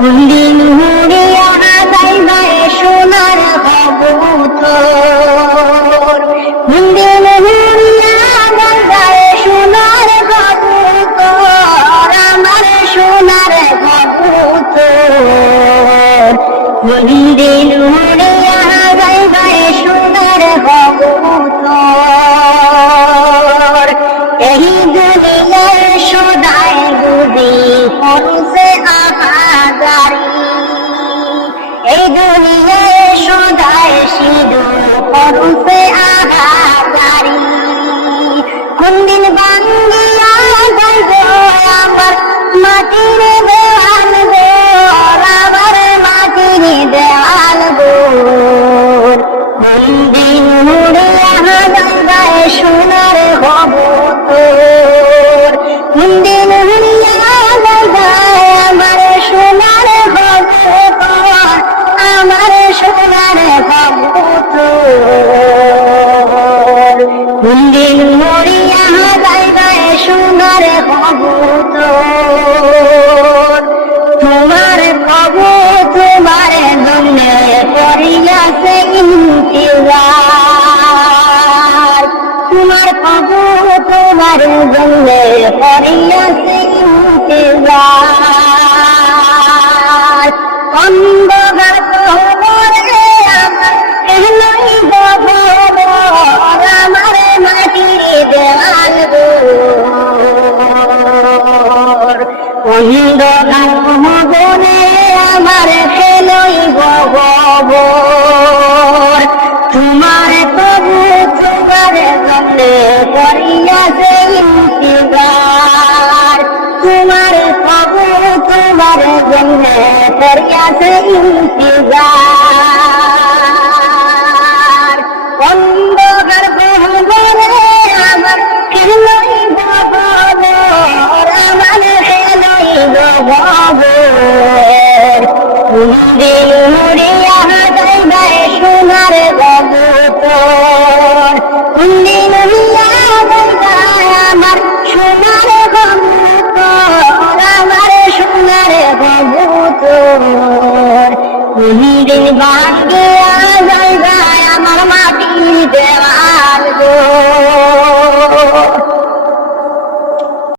কুন্দিন হুড়িয়া যাইবাই সোনার কবুতর, কুন্দিন হুড়িয়া যাইবাই সোনার কবুতর, আমার সোনার কবুতর। কুন্দিন হুড়িয়া যাইবাই সোনার কবুতর, এই দুনিয়ার সদায় বুঝি পৌঁছে আহাজারি, এই দুনিয়ায় সদায় সিঁদুর পৌঁছে আহাজারি। কোনদিন বাঙ্গিয়া যাইব আমার মাটির দেওয়াল গো, আমার মাটির দেওয়াল গো। কোনদিন উড়িয়া যাইবাই সোনার কবুতর, কোনদিন উড়িয়া যাইবাই আমার সোনার কবুতর, আমার সোনার কবুতর। কোনদিন উড়িয়া যাইবাই সোনার কবুতর, তোমার কবুতর তোমার জন্য করিয়াছে ইন্তজার, তোমার কবুতর তোমার জন্য করিয়াছে ইন্তজার। অন্ধকার কবরে আমার কেনই খবর, আমার মাটির দেওয়াল গো। অন্ধকার কবরে আমার কেনই খবর, তোমার কবুতর তোমার জন্য করিয়াছে ইন্তজার, তোমার কবুতর তোমার জন্য করিয়াছে ইন্তজার। অন্ধকার কবরে আমার কেনই খবর, আমার কেনই খবর। কুন্দিন উড়িয়া যাইবাই সোনার কবুতর, কুন্দিন উড়িয়া যাইবাই আমার সোনার কবুতর, আমার সোনার কবুতর। কুন্দিন বাঙ্গিয়া